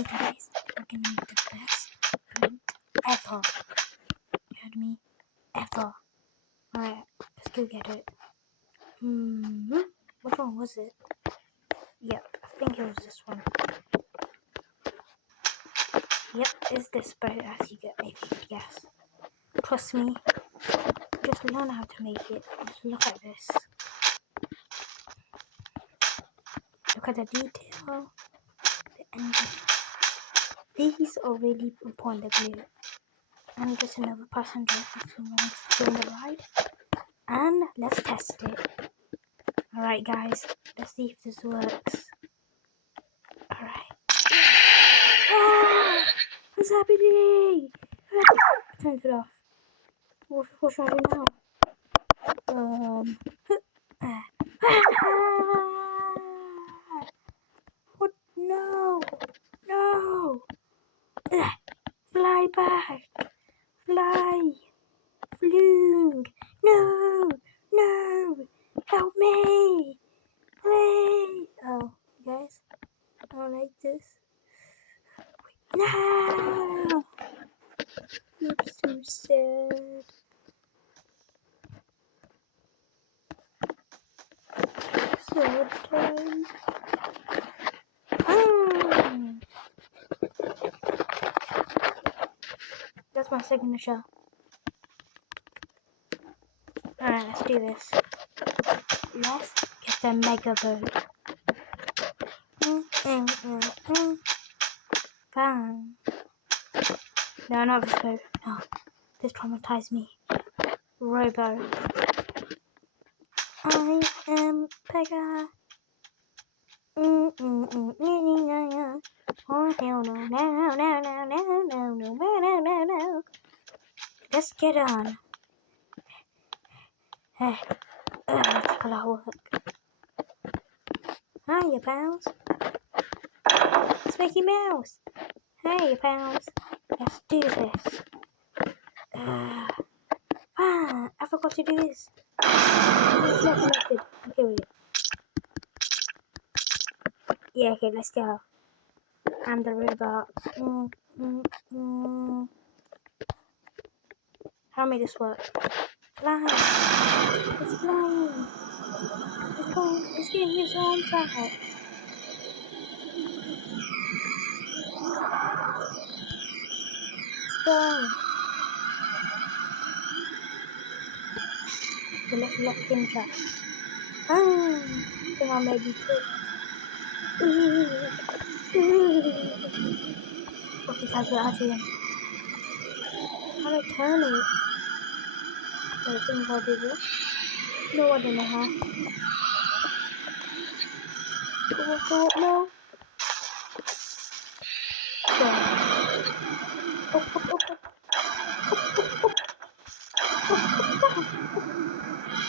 Okay, guys, we're gonna make the best print ever. You heard me? Ever. Alright, let's go get it. Which one was it? Yep, I think it was this one. Yep, it's this boat as you get, if you could guess. Trust me, just learn how to make it. Just look at this. Look at the detail. The engine. These are really important, the glue. And just another passenger who wants to join the ride. And let's test it. Alright guys, let's see if this works. Alright. Ah! What's happening? Turn it off. What should I do now? What? No! No! Fly back! Fly! Floong! No! No! Help me! Please! Oh, guys, I don't like this. No! I'm so sad. So tired. That's my signature. Alright, let's do this. Let's get the mega boat. Bang. No, not this boat. No, this traumatized me. Robo. I am Pega. Oh hell no, no. Let's get on. That's a lot of work. Hiya, pals. It's Mickey Mouse. Hey, pals. Let's do this. I forgot to do this. It's not connected. Okay, wait. Yeah, okay, let's go. I'm the robot. How made this work? Fly! It's flying! It's going, it's getting his arms out. Let's go! Okay, let's lock in track. I think I may be tricked. Okay, guys, we're out here. How do I turn it? I think I'll do this. No, I don't know how. Go, no. Go.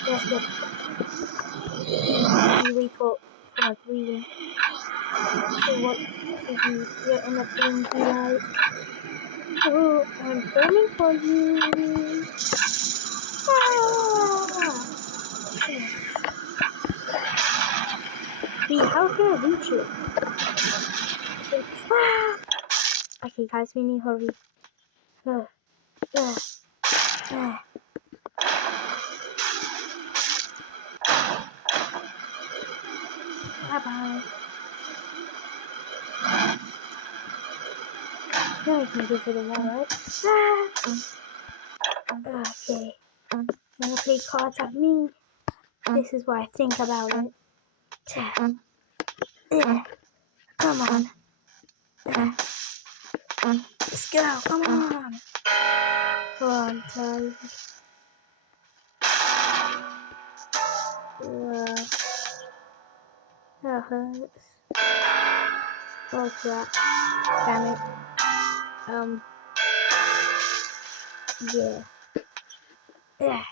That's good. You wake up for like reading. So what should you end up doing? Be like, oh, I'm coming for you. Wait, how can I reach it? Okay, guys, we need to hurry. Bye-bye. Now I can go for the wall, right? Okay. Wanna play cards at me? This is what I think about it. Come on. Let's go. Come on. Oh, I'm tired. That hurts. Oh crap. Damn it. Yeah.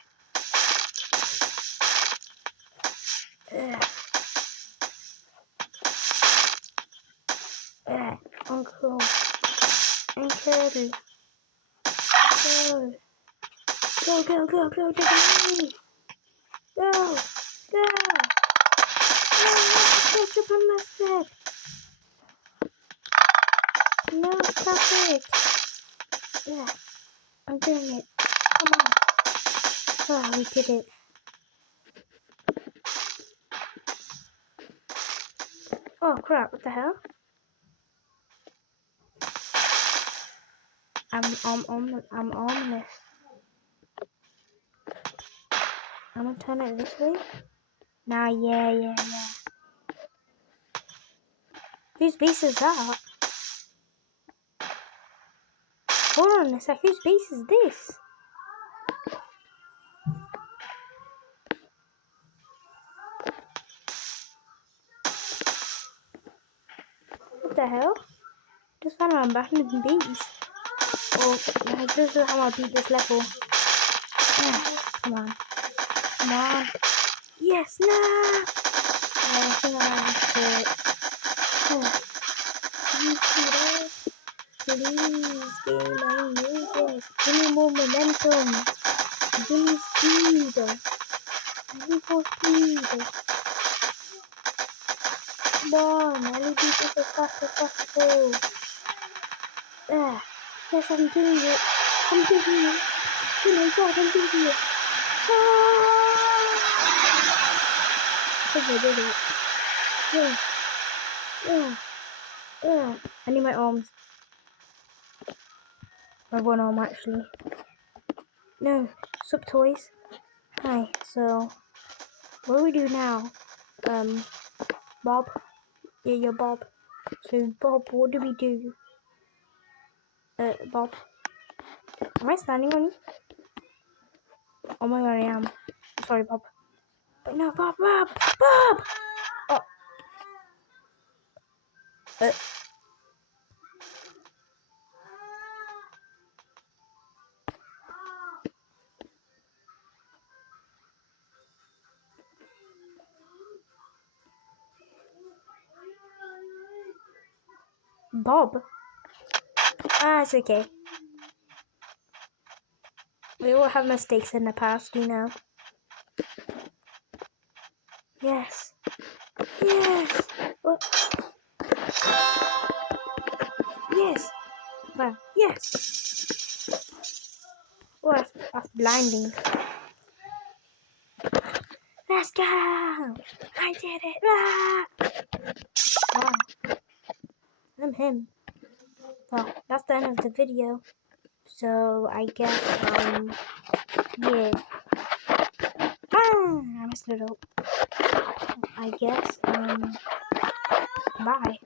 Uncle. And Kirby. Go, take it away. Go. No, catch up on my step. No, stop it. Yeah, I'm doing it. Come on. Oh, we did it. Oh crap, what the hell? I'm ominous. I'm gonna turn it this way. Nah, yeah. Whose base is that? Hold on a sec, whose base is this? What the hell? Just found an abandoned base. Oh, this is how I beat this level. Come on. Come on. Yes, no! I think I might have to do it. Please, game, I need this. Give me more momentum. Give me speed. I need more speed. Come on, I need to do this as fast as possible. Yes, I'm doing it. I'm doing it. Oh my god, I'm doing it. I think I did it. I need my arms. My one arm, actually. No, sup toys. Hi, so what do we do now? Bob? Yeah, you're Bob. So, Bob, what do we do? Bob. Am I standing on you? Oh my god, I am. Sorry, Bob. But no, Bob! Oh. Bob? It's okay. We all have mistakes in the past, you know. Yes. What? Yes. Well, yes. Oh, that's blinding. Let's go! I did it! Wow. I'm him. Well, that's the end of the video. So, I guess, yeah. I messed it up. I guess, bye.